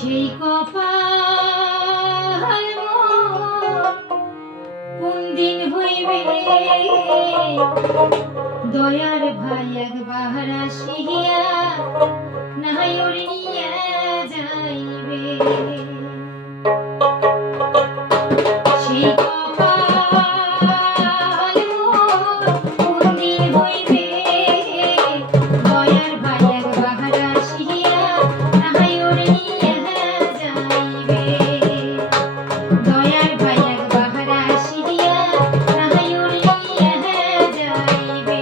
সেই কপাল মোর কোন দিন হইবে দয়ার ভাই একবার আসিয়া নাই ওরে নিয়া যাইবে সেই কপাল মোর কোন দিন হইবে দয়ার ভাই একবার আসিয়া নাই ওরে নিয়া যাইবে দয়ার ভাই একবার আসিয়া নাই ওরে নিয়া যাইবে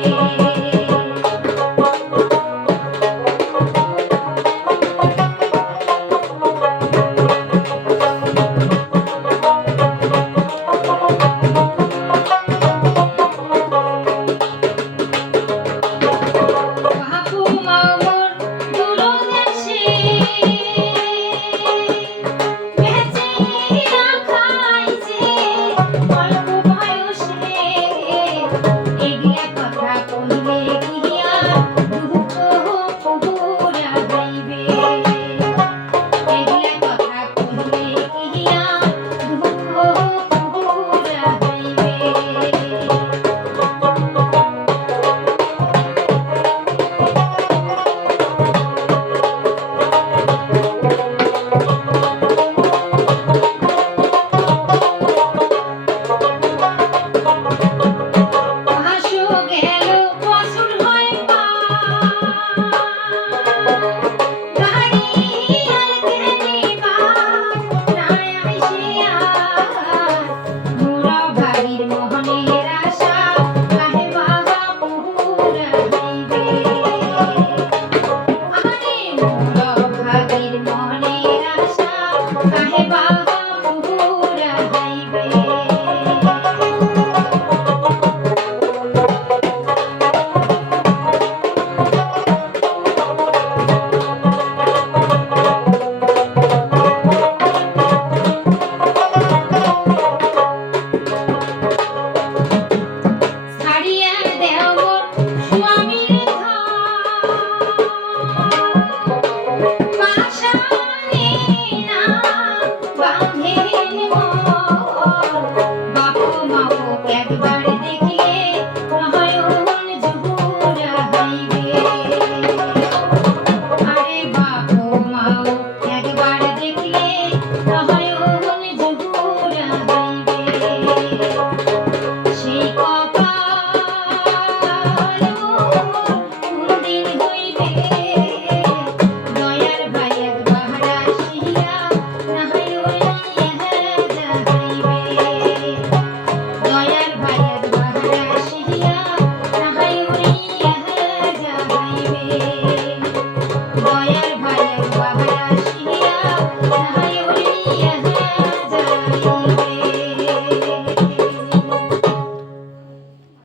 সেই কপাল মোর কোন দিন হইবে